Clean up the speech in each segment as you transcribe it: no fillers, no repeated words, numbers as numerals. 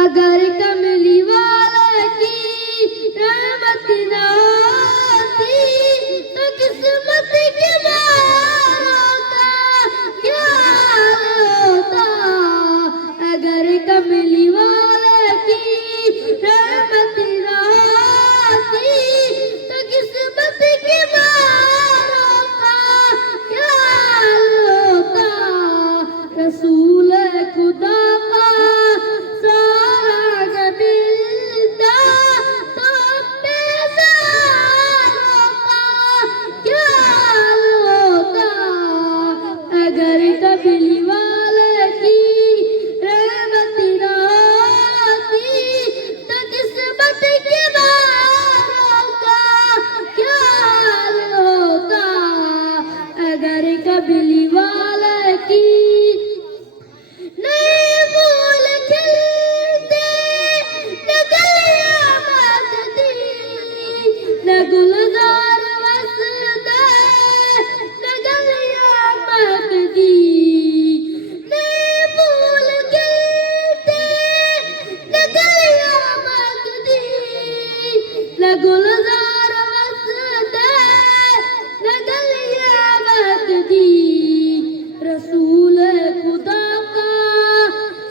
अगर कमली वाले की रहमत ना होती तो किस्मत के मारों का क्या होता। अगर कमली वाले की रहमत ना होती तो किस्मत के मारों का क्या होता। रसूल खुदा का कमली वाले की रहमत ना होती तो किस्मत के मारों का क्या होता। अगर कमली वाले की नए फूल खिलते न गलियां महकती न गुलजार वसते न गलियां महकती। गुलजार वसते न गलियां महकती। रसूल खुदा का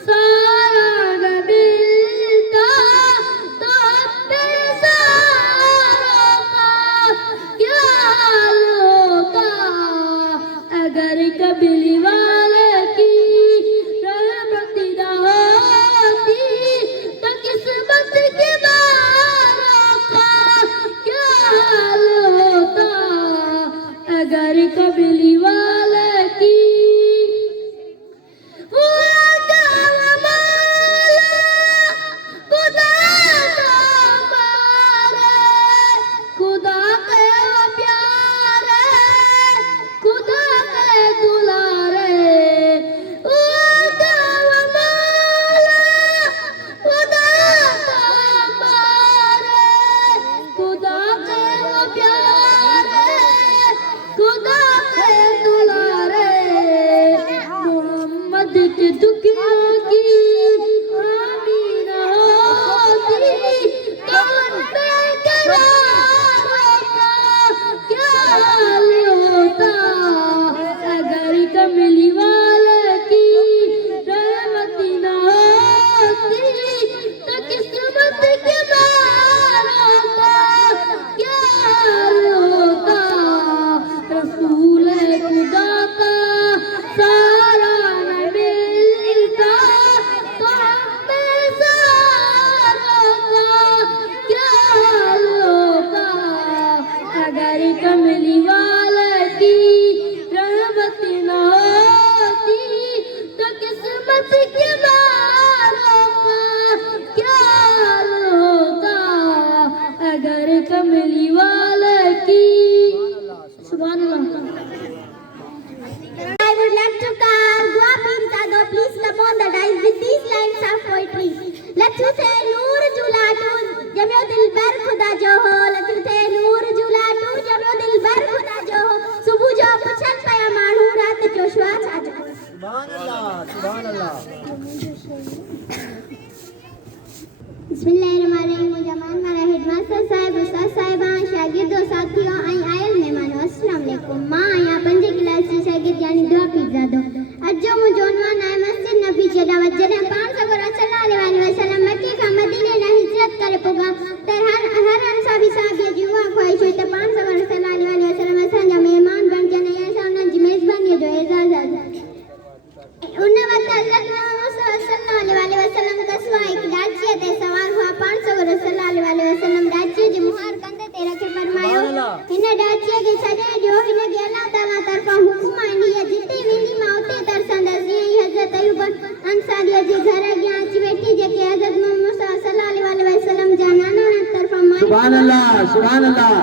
सारा न मिलता तो अपने सारों का क्या होता। अगर कमली वाले की रहमत ना होती तो किस्मत के होता। अगर कमली वाले की खुदा के प्यारे खुदा के दुलारे खुदा के प्यारे खुदा के दुलारे मोहम्मद के दुखिया की आमीन होती तो उनपे करारों का क्या होता। अगर कमली वाले की रहमत ना होती तो किस्मत के मारों का क्या होता। रसूल खुदा का सारा न मिलता तो अपने सारों का क्या होता। अगर कमली वाले की रहमत ना होती तो किस्मत के मारों का क्या होता। अगर कमली वाले की सुभान अल्लाह। I would like to call Dua Pirzado. Please come on the dais with these lines of poetry. Let's say Noor Julatu Jamyo Dilbar Khuda jo ho. Let's say Noor Julatu Jamyo Dilbar Khuda jo ho. Subuh jo puchal paya manu raat jo shwa chaja. Subhanallah, Subhanallah. Bismillahirrahmanirrahim. Jaman mara headmaster sahib, ustad sahiban, शागिर्दों साथियों oil मेहमानों अस्सलाम वालेकुम। मां आया पंजे class की शागिर्द यानी दुआ पिज़ादो अज्जो मुजोनवा नाय मस्जिद नबी जदावत जने 500 सल्लल्लाहु अलैहि वसल्लम मक्के का मदीने ने हिजरत करे पोगा तर हर अंसाबी साहब ये जुआ ख्वाहिश होते 500 सल्लल्लाहु अलैहि वसल्लम असन जा मेहमान बन जने ये सामने जी मेजबानी जो एजाज उन्ने वक्त हजरत मोहम्मद सल्लल्लाहु अलैहि वसल्लम दसवा एक डाचिया ते सवार हुआ 500 सल्लल्लाहु अलैहि वसल्लम डाचिया जी मुहार कंदे ते रखे फरमायो इन डाचिया के सजे जो इन के अल्लाह ताला तरफा हुक्म आनी है जिते विनी माउते तरसंद जी हजरत अयूब अंसारी जी घर गया ची बेटी जे के हजरत मोहम्मद सल्लल्लाहु अलैहि वसल्लम जानाना तरफा सुभान अल्लाह सुभान अल्लाह।